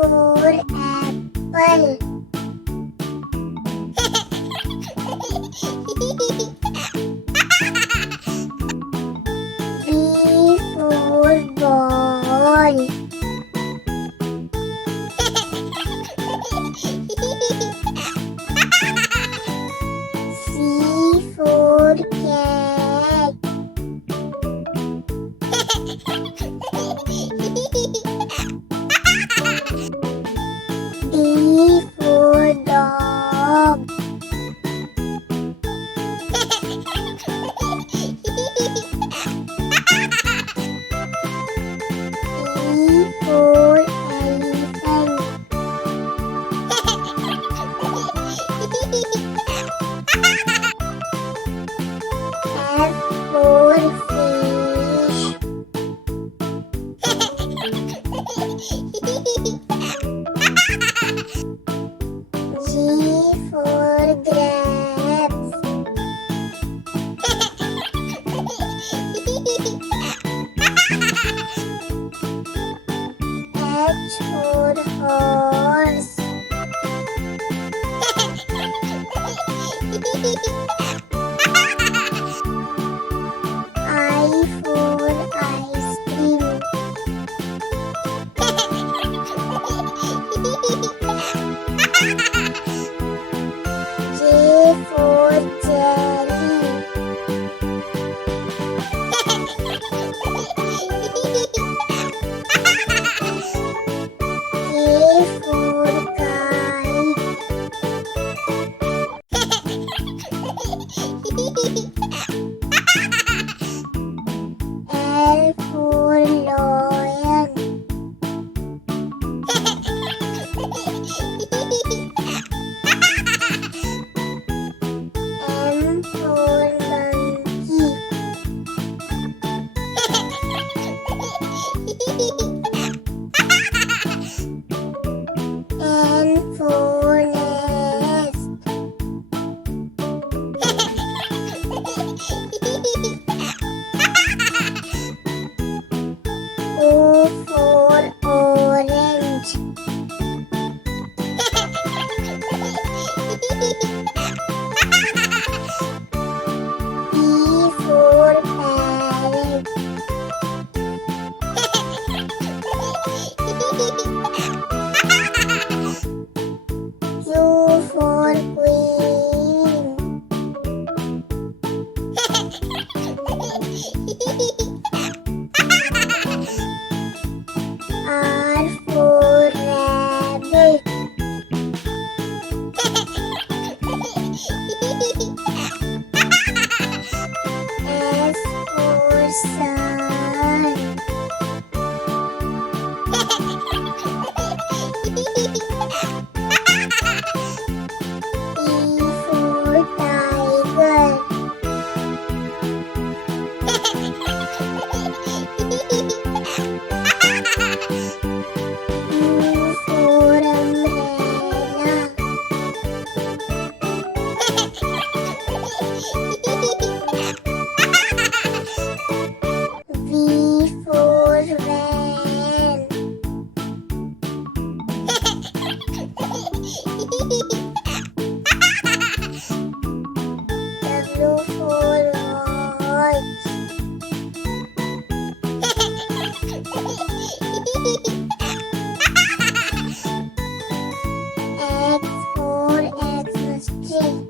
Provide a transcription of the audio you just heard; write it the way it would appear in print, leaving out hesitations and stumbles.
for apple. B for ball. C for cat. D for dog. E for elephant. F for fish. G for grapes. H for horse. I for ice cream. J for jelly. K for kite. L for lion. M for monkey. N for nest. O for orange. P for parrot. Q for queen. R for rabbit. S for sun. T for tiger. U for umbrella. V for van. W for watch. X for Xmas tree.